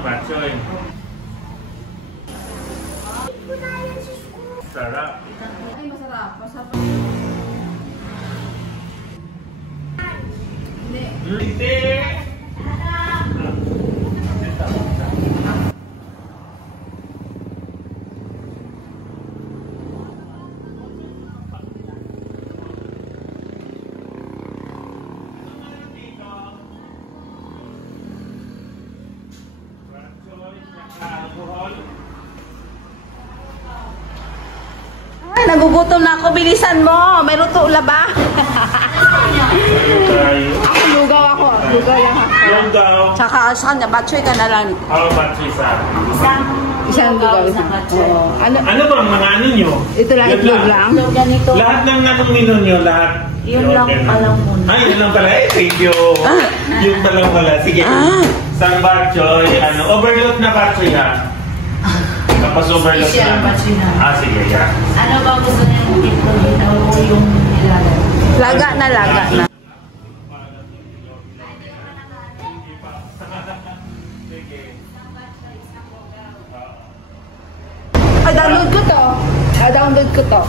Batchoy. Sarap. Ay, masarap. Masarap. Hindi. Hindi. Ay, nagugutom na ako. Bilisan mo. May luto ba? Ako, lugaw ako. Lugaw lang ako. Lugaw. Tsaka sa kanya, batchoy ka na lang. Ako batchoy sa Isang lugaw. Oo. Ano bang mga ano nyo? Ito lang, itlog lang. Lahat ng anong menu nyo, lahat? Yun lang palang muna. Ay, yun lang pala. Eh, thank you. Yun palang pala. Sige. Isang batchoy. Overload na batchoy ha. Tapos overload na. Sige, yeah. Ano ba gusto niyo yung itlog o yung nilaga? Laga na, laga na. Ay, download ko to. Download ko to.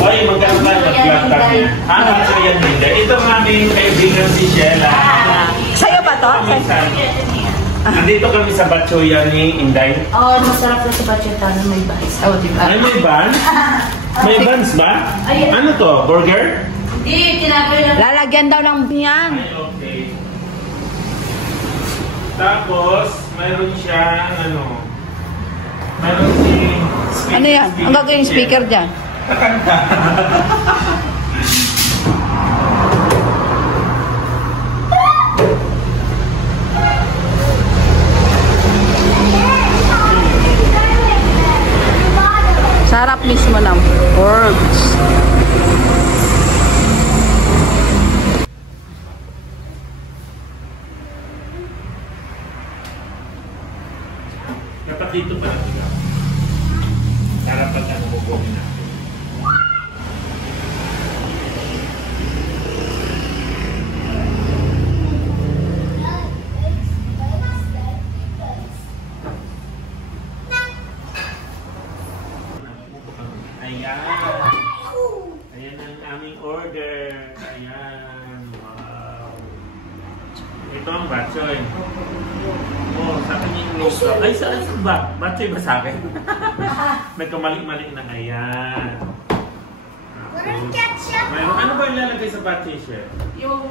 Oy, magkano ba nag-vlog kami? Batchoy yan din. Ito ang aming kaibigan si Sheila. Sa'yo ba to? Andito kami sa Batchoyan ni Inday. Oo, masarap na sa Batchoyan. May buns. Oh, diba? Ay, may buns? May buns ba? Ano to? Burger? Hindi, tinapay lang. Lalagyan daw ng biyan. Ay, okay. Tapos, mayroon siyang mayroon siyang Ano yan? Ang gagawin yung speaker dyan? Sarap mismo ng porks. Dapat dito pa lang sila. Harapan ang bubuhin natin. Ayan. Ayan ang aming order. Ayan. Wow. Ito ang batchoy. Oh, sa akin yung lugaw. Ay, saan ba? Batchoy ba sa akin? Nagkamali-mali na. Ayan. Walang ketchup. Mayroon, ano ba ilalagay sa batchoy, chef? Yung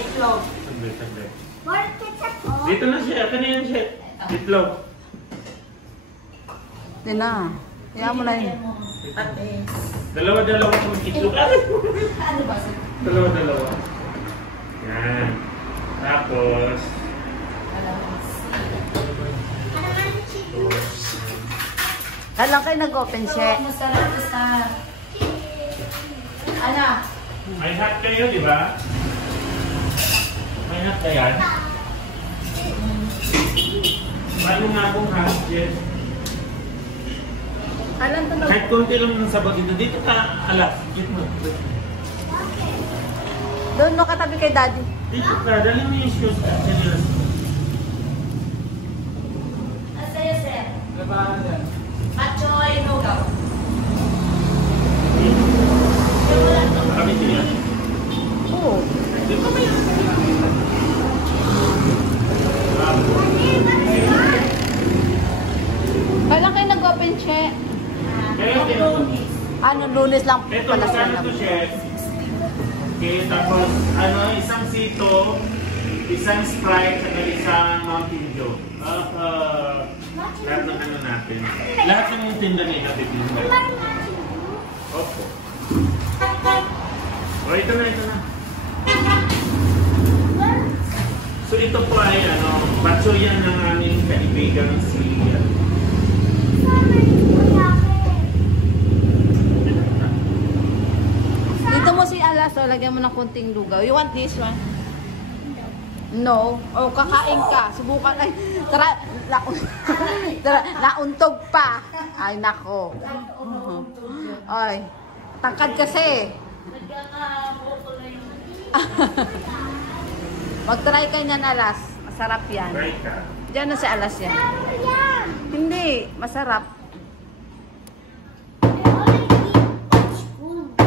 itlog. Saglit. Walang ketchup. Dito na siya. Kanina chef. Itlog. Hindi na. Kaya mo na yun. Dalawa-dalawa kung itlog. Ano ba? Dalawa-dalawa. Yan. Tapos, Kailan kayo nag-open siya? Masarap sa... Ano? may hot kayo, di ba? May hot ka yan? Paano nga akong hot, Jess? Kailan to Kahit konti lang ng sabag dito. Dito ka, alas. Dito mo. Doon mo katabi kay daddy. Dito ka. Dali mo yung shoes. Asaya, sir. Batchoy, lugaw. Kami sila. Oo. Dito ba yan? Kailan kayo nag-open siya? Ano, Lunes lang Ito, pala magkano sila. to, chef? Okay, tapos, isang sito, isang Sprite, at isang Mountain Dew. Lahat ng ano natin. Lahat ng tinda nila, bibili. Opo. O, ito na. So, ito po ay, batchoyan ng aming kaibigan si... Dito mo si Alas, so lagyan mo ng kunting lugaw. You want this one? No. O, kakain ka. Subukan. Ay, tara. Nauntog pa. Ay, nako. Ay, tangkad kasi. Mag-try ka niyan, Alas. Sarap yan. Try ka. Diyan na sa alas yan. Hindi, masarap.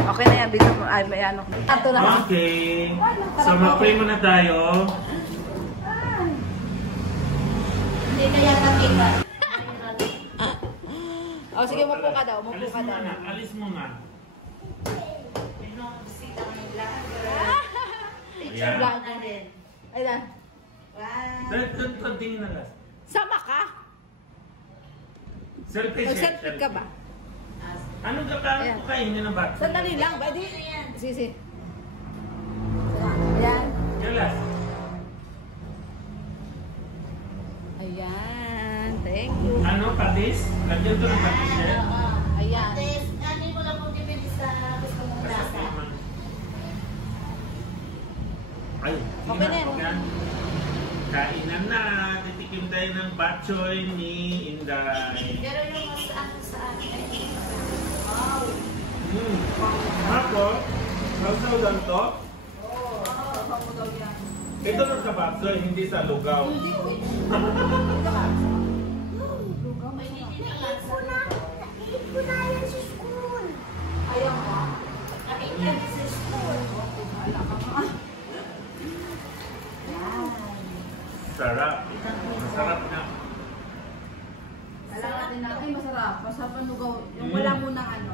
Okay na yan, dito mo. Ay, may ano. Ato na. Okay. So, mag-pray muna tayo. Hindi kaya nakita. O, sige, mupo ka daw. Mupo Alis ka mo daw. nga. Alis mo nga. Ayan. Vlog. Ayan. Doon tingin na last. Sama ka? Selfie siya. Mag-selfie ka ba? Ano ka Ayan. kain nyo na ba? Sandali lang. Pwede? Sige. Ayan. Yan last. Ayan. Thank you. Ano, patis? Lagyan to ng patis eh. Ayan. Ano mo lang kung dipindi sa gusto mong lasa. Ay, Okay na yan. yan. Kainan na. Titikim tayo ng bok choy ni Inday. Pero yung mas ano sa akin. Ako, sausaw lang to. Ito lang sa bok choy, hindi sa lugaw. Ayaw mo. Sarap. Masarap na. Alam natin na, ay masarap. Masarap ang lugaw. Yung wala mo ng ano.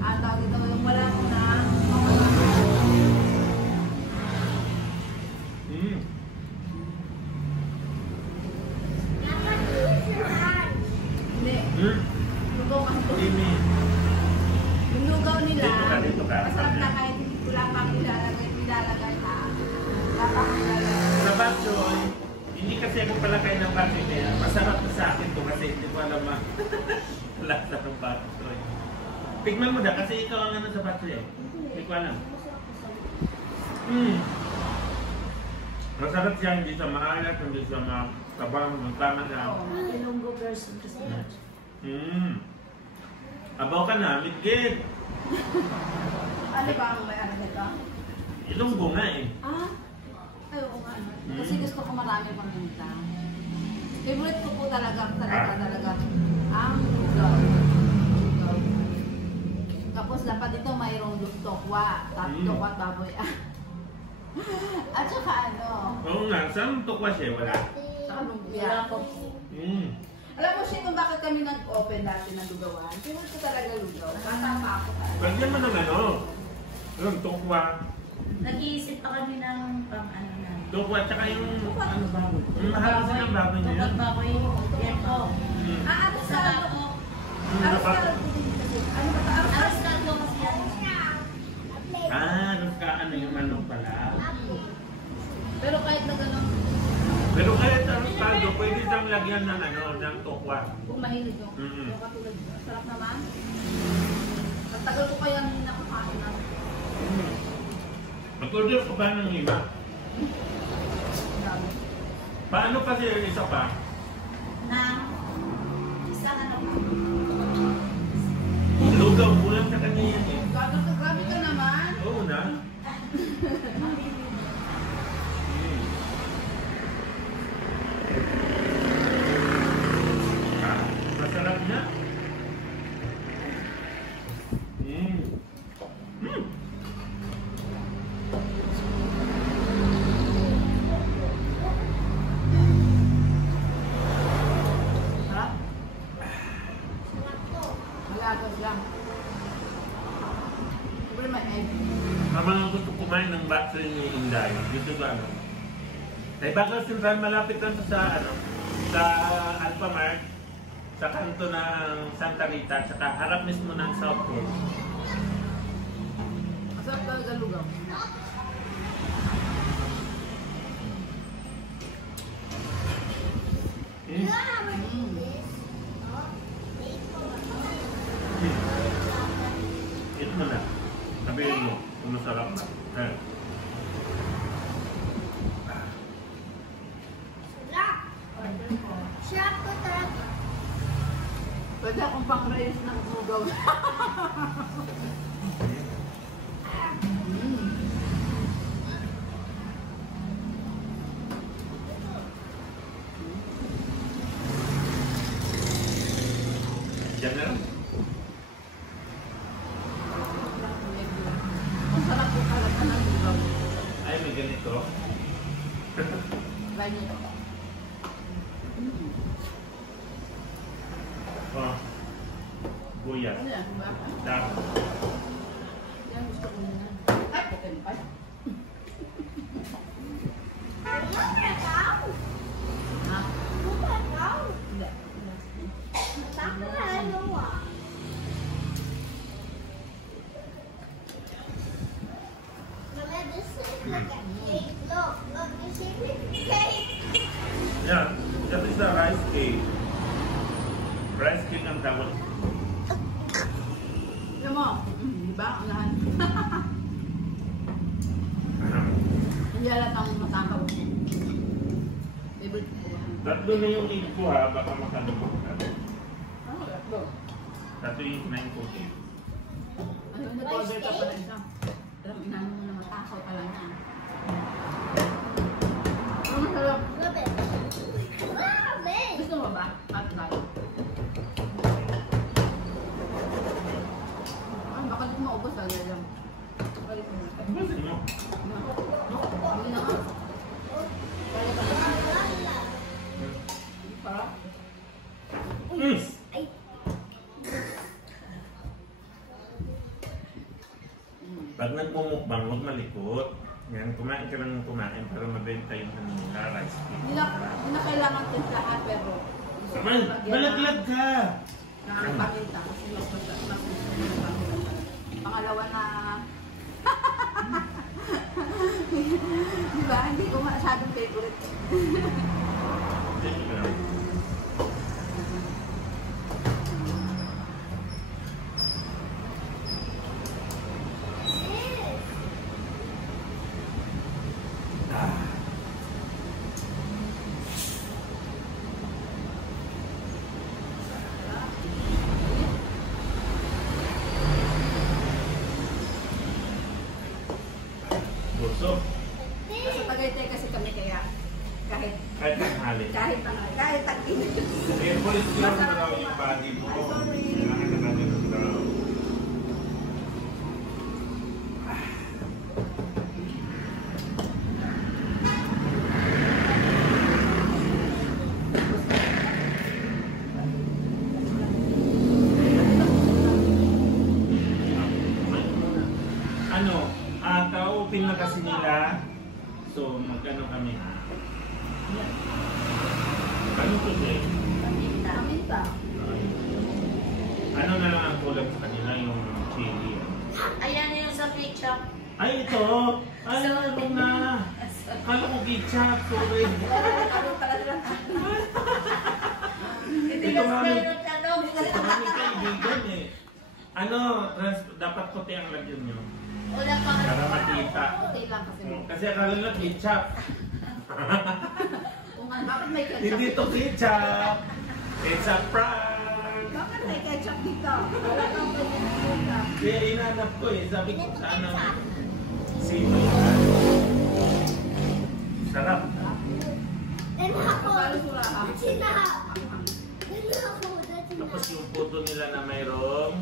Ang tawag dito, yung wala mo ng Hindi. Lugaw ang to. Ini. Yung lugaw nila, Dito ka. masarap na kahit wala pang ilalagay na. Wala pang ilalagay. Sa bok choy, hindi kasi ako pala kain ng bok choy kaya masarap na sa akin to kasi hindi ko alam lasa ng bok choy. Tikman mo na kasi ikaw ang ano sa bok choy eh. Hindi ko alam. Masarap siya, hindi siya maalat, hindi siya matabang, magtama na. Ilonggo version kasi. Abaw ka na, midgit. Ano ba ang may ano nito? Ilonggo nga eh. Ah? Ay, oo nga. Kasi gusto ko marami pang minta. Favorite ko po talaga ang lugaw. Tapos dapat dito mayroong tokwa. Tokwa baboy. At saka ano? Oo nga, saan tukwa siya? Wala. Saka lumpia. Alam mo siya kung bakit kami nag-open dati ng lugawan? Favorite ko talaga lugaw. Bata pa ako talaga. Lagyan mo ng ano? Yung tukwa. Nag-iisip pa kami ng pang ano na. Tukwa, tsaka yung ano baboy. Mahal kasi ng baboy niya. Tupad baboy. Yan po. Ano sa ano? Ano ba? Ano ba ta? Aras na ito kasi yan. Ano yung manok pala. Pero kahit na gano'n, Pero kahit ang kaldo, pwede siyang lagyan ng ano, ng tukwa. kung mahilig yung yung katulad. Sarap naman. Ang tagal ko kaya nakakain na. Mag-order ko ba ng lima? Dami. Paano kasi yung isa pa? Nang isang ano. Lugaw, kulang sa kanya yan eh. Grabe ka naman. Oo na. Masarap na. Sarap. Malagas lang. Siyempre may egg. Ang mga gusto kumain ng bok choy ni Inday, gusto ko ano. Ay bago sinran malapit lang to sa ano, sa Alphamart, sa kanto ng Santa Rita, saka harap mismo ng South Coast. Masarap talaga lugaw. Ito mo na. Sabihin mo, kung masarap na. Eh. Pwede akong pang-raise ng lugaw. Diyan na lang. Ang sarap po talaga ng lugaw. Ay, may ganito. Ganito. Oh. Buyas. Ano yan? Diba? Dapat. Yan gusto ko muna. Ay, okay pa. Ha? Hindi. Yeah, that is the rice cake. Rice cake ang tawag. Alam mo, diba? Ang lahat. Hindi alat ang matakaw. Favorite ko ba? Tatlo na yung egg ko ha, baka makalubog ka. Ano? Tatlo. Tatlo yung kinain ko. Ano yung order ka pala isa? Alam, inaano mo na matakaw talaga. Ano masarap? Gusto mo ba? At tayo. Ah, baka di maubos talaga lang. Balik mo na. Gusto nyo? Hindi na nga. Balik ka na. Sarap. Pag nagmumukbang, huwag malikot. Yan, kumain ka lang ng kumain para mabenta yung ano nila, rice cake. Hindi na kailangan timplahan pero Man, malaglag ka! nakakapakita kasi pangalawa na diba? Hindi ko masyadong favorite. Dito ka lang. Busog. Sa Tagaytay kasi kami kaya kahit Tanghali. kahit tag-init. Eh, cholesterol mo daw yung body mo. Ay, sorry. Kailangan na natin daw. Ka-open na kasi nila. So, magkano kami? Ano to eh? Paminta. Ano na lang ang kulang sa kanila yung chili? Ayan yung sa picture. Ay, ito! Ay, ano na? Kala ko ketchup, sorry. Ano pala lang? Ito kami kaibigan eh. Ano, dapat puti ang lagyan nyo. Wala pa Para makita. Puti lang kasi. Kasi akala na ketchup. Kung ano, bakit may ketchup? Hindi to ketchup. It's a prank. Bakit may ketchup dito? Wala kang ketchup. Kaya inanap ko eh. Sabi ko sana sino yan. Sarap. Tapos yung puto nila na mayroong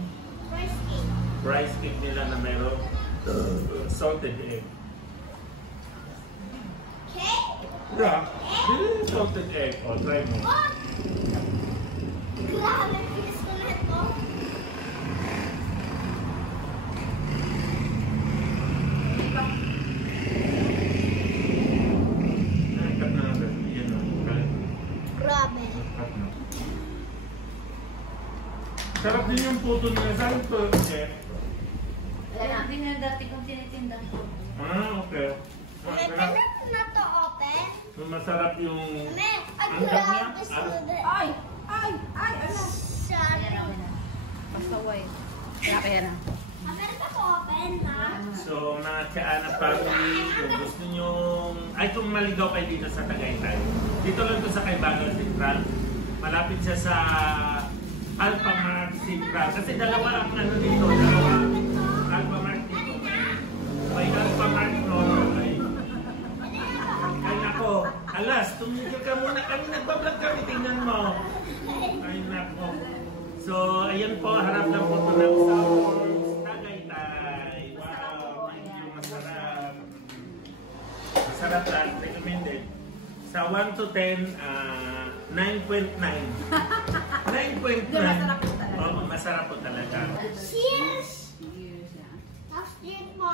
rice cake nila na mayroong salted egg. Yeah, this is salted egg. O, try mo. Cut na lang. Yan o. Grabe. Cut na. Sarap din yung puto nila. Saan ito, chef? Ayan, hindi nga dati kong tinitinda ko. Ah, okay. Masarap. Masarap yung... Ang dami niya. Ay! Ay! Ay! Ano? Ayan ako na. Basta white. Kaya na. So, mga Kaana family, kung gusto nyo... Ay, kung maligaw kayo dito sa Tagaytay. Dito lang to sa Kaibagan Central. Malapit siya sa Alpha Mart Central. Kasi dalawa ang ano dito. Dalawa. Alpha Mart dito. May Alpha Mart no. Ay nako. Alas, tumigil ka muna. Kami nagbablog kami. Tingnan mo. Ay nako. So, ayan po, harap lang po ito ng South Tagaytay. Wow, thank you, masarap. Masarap lang, recommended. Sa 1 to 10, 9.9. 9.9. Masarap po talaga. Oo, masarap po talaga. Cheers! Years, yeah. Tapos drink mo.